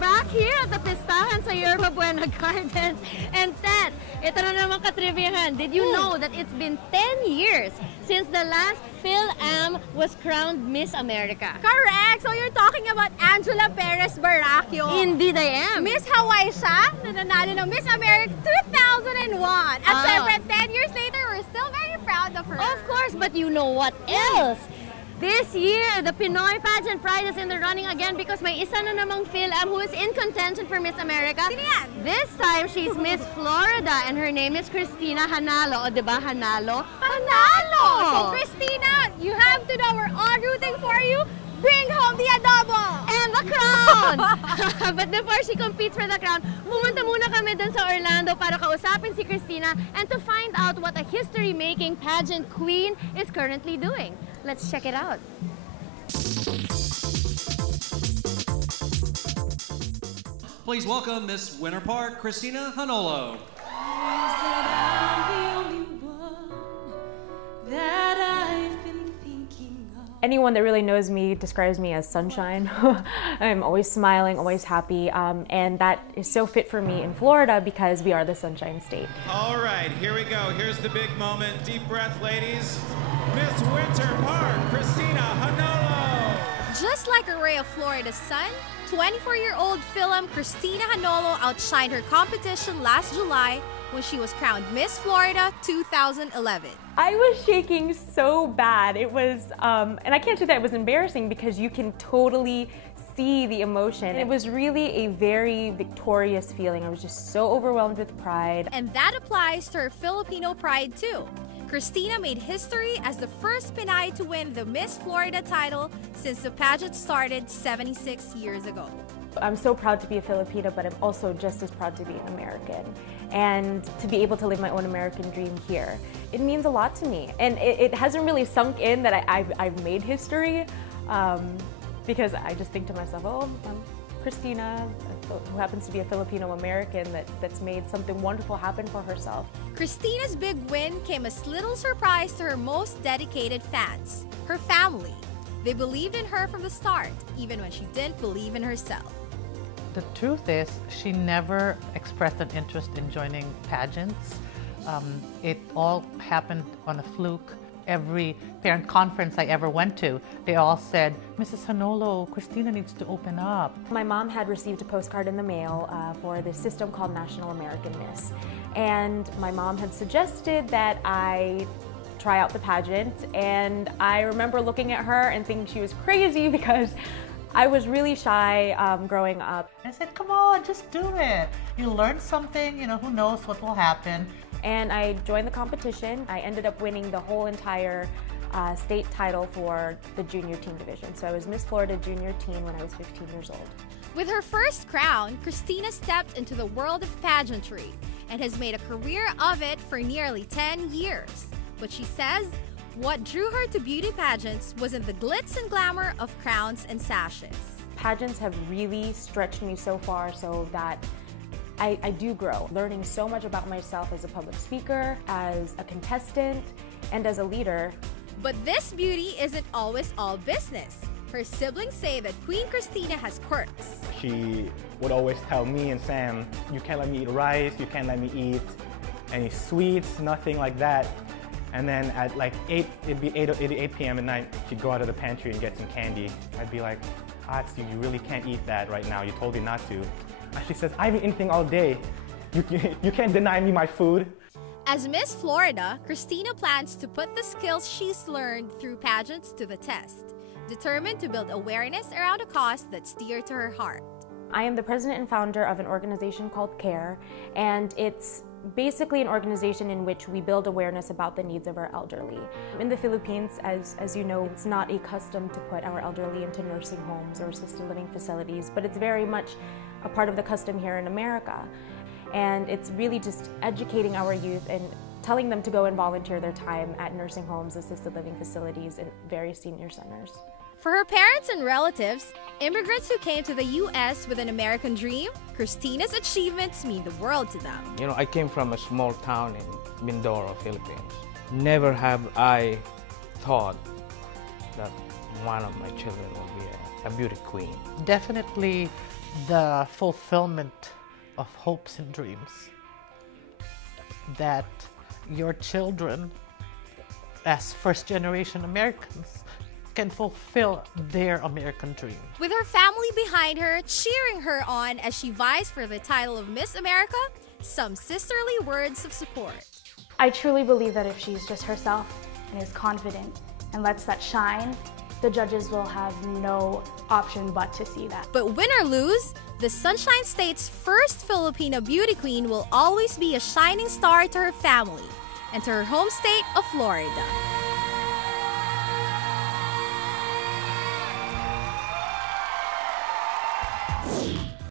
back here at the Pistahan sa Yerba Buena Gardens. And Ted, ito na naman katriviahan. Did you know that it's been 10 years since the last Phil-Am was crowned Miss America? Correct! So you're talking about Angela Perez Baracchio. Indeed I am. Miss Hawaii siya, na nanalo ng Miss America 2001. At syempre, 10 years later, we're still very proud of her. Of course, but you know what else? This year, the Pinoy Pageant Pride is in the running again because may isa na namang Phil-Am who is in contention for Miss America. Sino yan? This time, she's Miss Florida and her name is Christina Hanalo. O, diba? Hanalo? Panalo! So, Christina, you have to know we're all rooting for you. Bring home the adobo! And the crown! But before she competes for the crown, pumunta muna kami dun sa Orlando para kausapin si Christina and to find out what a history-making pageant queen is currently doing. Let's check it out. Please welcome Miss Winter Park, Christina Hanolo. Anyone that really knows me describes me as sunshine. I'm always smiling, always happy, and that is so fit for me in Florida because we are the Sunshine State. All right, here we go. Here's the big moment. Deep breath, ladies. Miss Winter Park, Christina Hanolo. Just like a ray of Florida's sun, 24-year-old Phil-Am Christina Hanolo outshined her competition last July when she was crowned Miss Florida 2011. I was shaking so bad. It was, and I can't say that it was embarrassing because you can totally see the emotion. It was really a very victorious feeling. I was just so overwhelmed with pride. And that applies to her Filipino pride too. Christina made history as the first Pinay to win the Miss Florida title since the pageant started 76 years ago. I'm so proud to be a Filipino, but I'm also just as proud to be an American and to be able to live my own American dream here. It means a lot to me, and it hasn't really sunk in that I've made history because I just think to myself, oh, I'm Christina, who happens to be a Filipino American that's made something wonderful happen for herself. Christina's big win came as little surprise to her most dedicated fans, her family. They believed in her from the start, even when she didn't believe in herself. The truth is, she never expressed an interest in joining pageants. It all happened on a fluke. Every parent conference I ever went to, they all said, Mrs. Hanolo, Christina needs to open up. My mom had received a postcard in the mail for this system called National American Miss. And my mom had suggested that I try out the pageant, and I remember looking at her and thinking she was crazy because I was really shy growing up. I said, come on, just do it. You learn something, you know, who knows what will happen. And I joined the competition. I ended up winning the whole entire state title for the junior teen division. So I was Miss Florida junior teen when I was 15 years old. With her first crown, Christina stepped into the world of pageantry and has made a career of it for nearly 10 years. But she says what drew her to beauty pageants wasn't the glitz and glamour of crowns and sashes. Pageants have really stretched me so far so that I do grow, learning so much about myself as a public speaker, as a contestant, and as a leader. But this beauty isn't always all business. Her siblings say that Queen Christina has quirks. She would always tell me and Sam, you can't let me eat rice, you can't let me eat any sweets, nothing like that. And then at like 8 p.m. at night, she'd go out of the pantry and get some candy. I'd be like, Steve, you really can't eat that right now. You told me not to. And she says, I've been eating all day. You can't deny me my food. As Miss Florida, Christina plans to put the skills she's learned through pageants to the test, determined to build awareness around a cause that's dear to her heart. I am the president and founder of an organization called CARE, and it's basically an organization in which we build awareness about the needs of our elderly. In the Philippines, as you know, it's not a custom to put our elderly into nursing homes or assisted living facilities, but it's very much a part of the custom here in America. And it's really just educating our youth and telling them to go and volunteer their time at nursing homes, assisted living facilities, and various senior centers. For her parents and relatives, immigrants who came to the U.S. with an American dream, Christina's achievements mean the world to them. You know, I came from a small town in Mindoro, Philippines. Never have I thought that one of my children would be a beauty queen. Definitely the fulfillment of hopes and dreams, that your children, as first-generation Americans, can fulfill their American dream. With her family behind her, cheering her on as she vies for the title of Miss America, some sisterly words of support. I truly believe that if she's just herself and is confident and lets that shine, the judges will have no option but to see that. But win or lose, the Sunshine State's first Filipino beauty queen will always be a shining star to her family and to her home state of Florida.